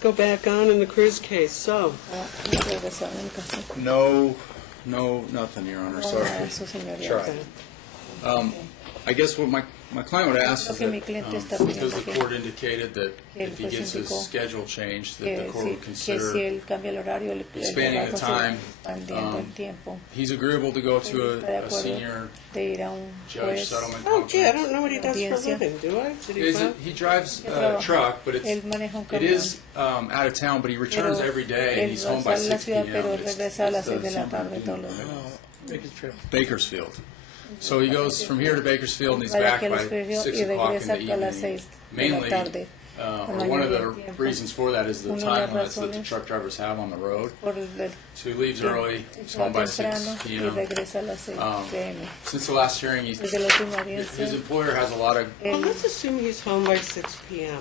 go back on in the Cruz case. So, No, nothing, Your Honor, sorry. okay. I guess what my client would ask is Lo que mi that, cliente está because the pidiendo court indicated that if he gets his schedule changed, that the court would que consider si él cambia el horario, el expanding the time. expandiendo el tiempo. He's agreeable to go Está de to a acuerdo senior de ir a un judge juez. settlement Oh, gee, I conference. don't know what he does for a Audiencia. living, do I? Did he file? He drives a trabaja. truck, but Él maneja un it camión. is out of town, but he returns Pero every day, and él he's home by sale de la 6 ciudad, p.m. pero It's- regresa a las it's 6 de la the tarde todos los días. Bakersfield. So he goes from here to Bakersfield, and he's Vaya back que by los escribió 6 y o'clock in regresa the a las evening. 6 de la Mainly, tarde. or one of the reasons for that is the Una de time las limits that the razones truck drivers have on the road. Por el So he leaves early, he's va home by 6 temprano y p.m. regresa a las 6 p.m. Since the last hearing, Desde la última his audiencia, employer has a lot of, Well, let's assume he's home by 6 p.m.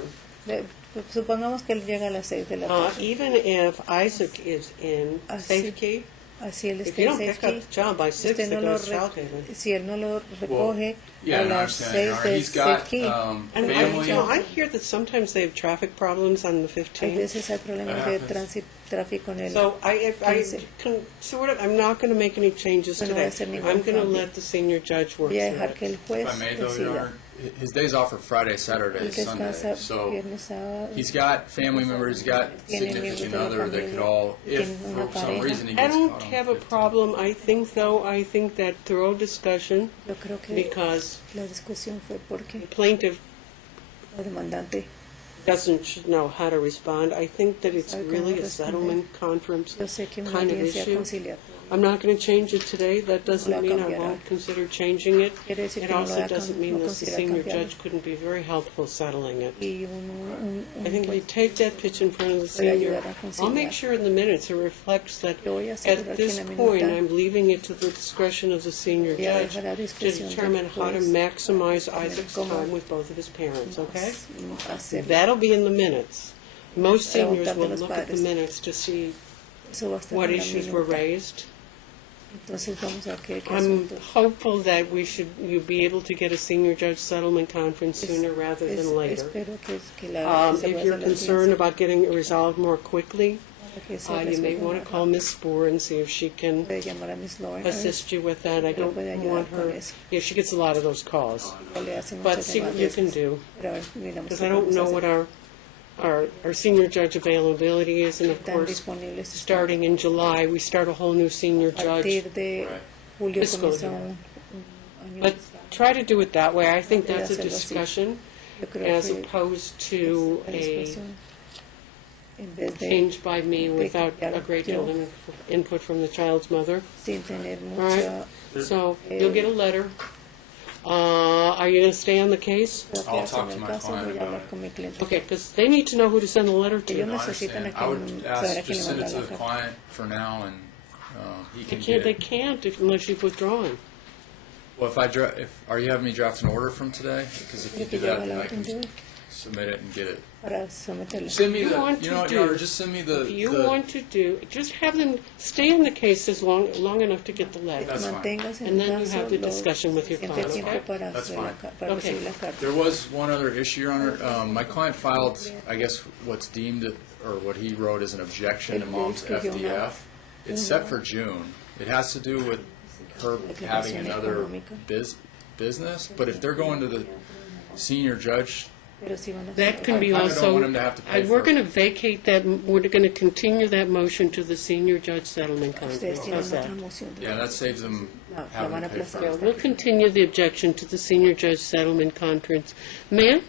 supongamos que él llega a las 6 de la tarde. Even if Isaac is in safety, Así él if está you en don't pick up safety. the child by 6, Usted they no go lo to child haven. si él no lo recoge yeah, a and I las understand, 6 Your Honor. de He's got safety. And family. I hear that sometimes they have traffic problems on the A 15th. veces hay problemas de tráfico en el. So I'm not going to make any changes No voy a today. hacer ningún I'm going to cambio. let the senior judge work Voy a through dejar it. que el juez if I may though, Your decida. Honor, his days off are Friday, Saturday, Él Sunday. descansa So viernes, sábado. he's got family members, he's got Tiene significant miembros de la other that could familia, all, if tiene una for some pareja. reason he I gets don't caught on have a 15. problem. I think that thorough discussion, Yo creo que because la discusión fue porque the plaintiff el demandante, doesn't know how to respond. I think that it's Sabe cómo really a responder. settlement conference yo sé que una kind of audiencia issue. conciliatoria. I'm not going to change it today. That doesn't No la mean I cambiará. won't consider changing it. Quiere decir It que no lo also va a doesn't mean no that the considera senior cambiarlo. judge couldn't be very helpful settling it. Y un I think if you take that pitch in front of the Voy a senior, ayudar a conciliar. I'll make sure in the minutes it reflects that Yo voy a asegurar at que this en la point, minuta I'm leaving it to the discretion of the senior voy a judge dejar a to discreción del determine how to juez maximize Isaac's cómo time with both of his parents, okay? hacerlo. That'll be in the minutes. Most seniors Preguntar de will los look at the padres. minutes to see Eso va a estar what en la issues were minuta. raised. Entonces vamos a ver qué I'm asuntos. hopeful that you'll be able to get a senior judge settlement conference sooner rather than later. Espero que la que se If pueda you're hacer la concerned audiencia, about getting it resolved more quickly, para que se you may resuelva want más to call Ms. Spoor and see if she can Puede llamar a Miss Lauren. assist you with that. I don't puede ayudar want con her, eso. she gets a lot of those calls. Le hacen But muchas see what llamadas. you can do, Pero a ver, miramos because qué I don't podemos know hacer. what our senior judge availability is, and of Están course, disponibles starting in July, we start a whole new senior a judge. partir de julio Fiscal comienza year. un año. But try to do it that way. I think Voy a that's a hacerlo así. discussion Yo creo as que opposed to es a discusión en vez de change by me de without a cambiar great deal yo. of input from the child's mother. sin tener All right. mucha. So you'll get a letter. Are you going to stay on the case? Creo que I'll hacen talk to el my caso, client voy a about hablar it. con mi cliente. Okay, because they need to know who to send the letter to. Ellos No, I necesitan understand. a I would quien ask, saber a quién just le send it manda to la the carta. client for now, and he They can can't, get they it. can't unless you've withdrawn. Well, are you having me draft an order from today? Because if you Quiere do que yo that, haga la then I orden de can hoy submit it and get it. para someterlo. Send me You the, want you to know, do- Your Honor, just send me the. If you the- want to do, just have them stay in the case as long enough to get the letter. That's fine. Manténgase en And el then you caso, have the lo discussion with your suficiente client, tiempo okay? para That's hacer fine. para Okay. recibir la carta. There was one other issue, Your Honor. My client filed, I guess, what's deemed, or what he wrote as an objection to Él mom's escribió una- FDF. It's set for June. It has to do with her having Declaración another económica. business, but if they're going to the senior judge, Pero sí van a That can be I don't also, want him to have to pay we're for going to vacate that, we're going to continue that motion to the senior judge settlement Ustedes conference. tienen How's that? otra moción. yeah, that saves them No, la having van a to pay for aplazar. Yeah, it. we'll continue the objection to the senior judge settlement conference. Ma'am,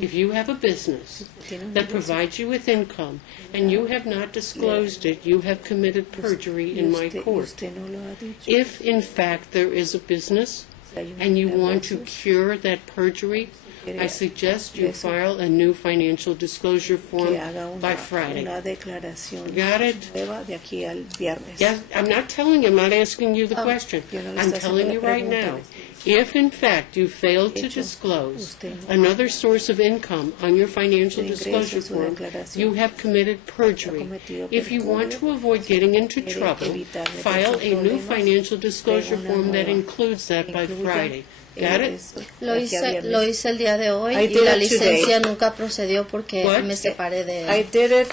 if you have a business that provides you with income and you have not disclosed it, you have committed perjury in my court. Usted no lo ha dicho. If, in fact, there is a business and you want to cure that perjury, I suggest you file a new financial disclosure form que haga by Friday. una declaración Got it? nueva de aquí al viernes. Yeah, I'm not telling you, I'm not asking you the Ah, question. yo no le I'm estoy telling haciendo you la right pregunta. now, If, in fact, you failed to disclose another source of income on your financial disclosure form, you have committed perjury. If you want to avoid getting into trouble, file a new financial disclosure form that includes that by Friday. Got it? Lo hice el día de hoy I y did la it today. licencia nunca procedió porque What? me separé de I él. did it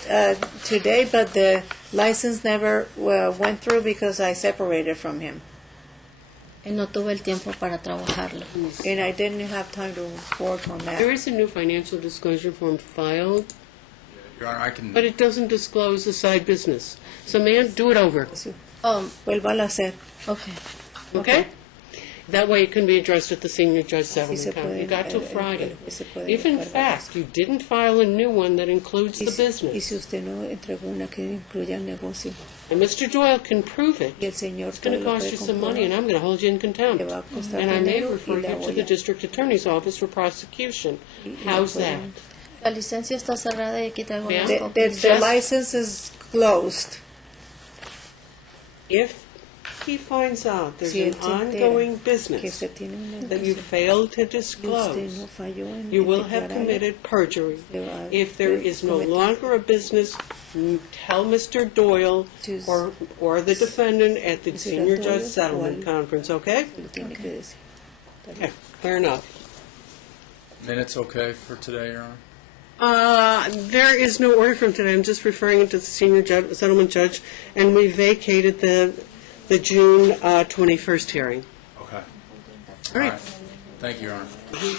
today, but the license never went through because I separated from him. Y no tuve el tiempo para trabajarlo. And I didn't have time to work on that. There is a new financial disclosure form filed, Your Honor, I can, but it doesn't disclose the side business. So, man, do it over, Vuélvalo a hacer. Okay. okay? That way it can be addressed at the senior judge se settlement count. You puede, got till Friday. se puede If in guardar fact you didn't file a new one that includes the Y business, si usted no entregó una que incluya el negocio, and Mr. Doyle can prove it, y el señor it's going to lo cost puede you some money, and comprobar, I'm going to hold you in contempt. le va a costar And I may dinero refer y la you to voy the a- district attorney's office for prosecution. y How's lo that? pueden- La licencia está cerrada y aquí traigo Vean. las The copias. Just- license is closed. If he finds out there's Si an él se entera ongoing que business usted tiene un that you negocio failed to y usted disclose, no falló en you will have declararlo, committed perjury. le va a If there is no cometer- longer a business, tell Mr. Doyle Sus- or the defendant at the Mr. senior Doyle judge o settlement al- conference, okay? lo tiene que decir. Okay, fair enough. minutes okay for today, Your Honor? There is no order from today. I'm just referring it to the senior settlement judge, and we vacated the June 21st hearing. Okay. All right. Thank you, Your Honor.